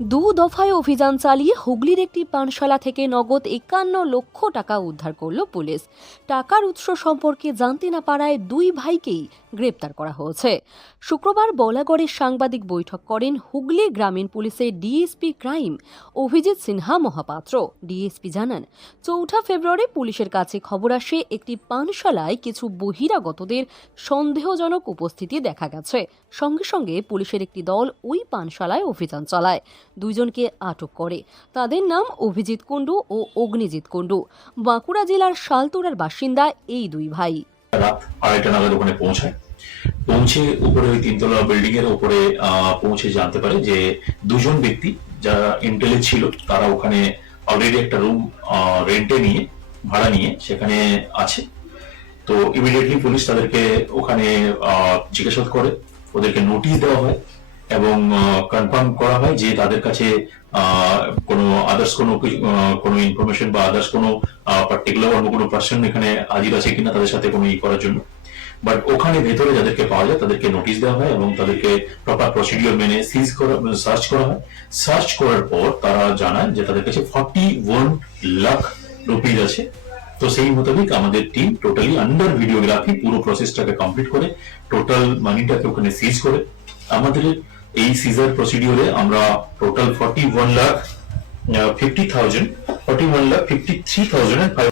দফায় অভিযান চালিয়ে হুগলির একটি পানশালা থেকে নগদ ৫১ লক্ষ টাকা উদ্ধার করল পুলিশ। টাকার উৎস সম্পর্কে জানতে না পারায় দুই ভাইকেই গ্রেপ্তার করা হয়েছে। শুক্রবার বলাগড়ে সাংবাদিক বৈঠক করেন হুগলি গ্রামীণ পুলিশের DSP crime Abhijit Sinha Mahapatra. DSP জানান, ৪ ফেব্রুয়ারি পুলিশের কাছে খবর আসে একটি পানশালায় কিছু বহিরাগতদের সন্দেহজনক উপস্থিতি দেখা গেছে। সঙ্গে সঙ্গে পুলিশের একটি দল ওই পানশালায় অভিযান চালায়, দুইজনকে আটক করে। তাদের নাম অভিজিৎ কুণ্ডু ও অগ্নিজিৎ কুণ্ডু। বাঁকুড়া জেলার শালতোড়ার বাসিন্দা এই দুই ভাই। রাত ২:৩০ নাগাদ ওখানে পৌঁছে উপরে ওই ৩ তলা বিল্ডিং এর উপরে পৌঁছে জানতে পারে যে দুজন ব্যক্তি যারা ইন্টেলে ছিল তারা ওখানে অলরেডি একটা রুম ভাড়া নিয়ে সেখানে আছে। তো ইমিডিয়েটলি পুলিশ তাদেরকে ওখানে জিজ্ঞাসাবাদ করে, ওদেরকে নোটিশ দেওয়া হয় এবং কনফার্ম করা হয় যে তাদের কাছে কোনো আদার্স কোনো ইনফরমেশন বা আদার্স কোনো পার্টিকুলার অন্য কোনো পার্সন এখানে হাজির আছে কিনা তাদের সাথে কোনো করার জন্য। বাট ওখানে ভেতরে যাদেরকে পাওয়া যায় তাদেরকে নোটিশ দেওয়া হয় এবং তাদেরকে প্রপার প্রসিডিওর মেনে সার্চ করা হয়। সার্চ করার পর তারা জানায় যে তাদের কাছে 41 লাখ রুপিস আছে। তো সেই মোতাবেক আমাদের টিম টোটালি আন্ডার ভিডিওগ্রাফি পুরো প্রসেসটাকে কমপ্লিট করে টোটাল মানিটাকে ওখানে সিজ করে। আমাদের এই সিজার প্রসিডিওরে আমরা টোটাল 41,50,000 41,53,500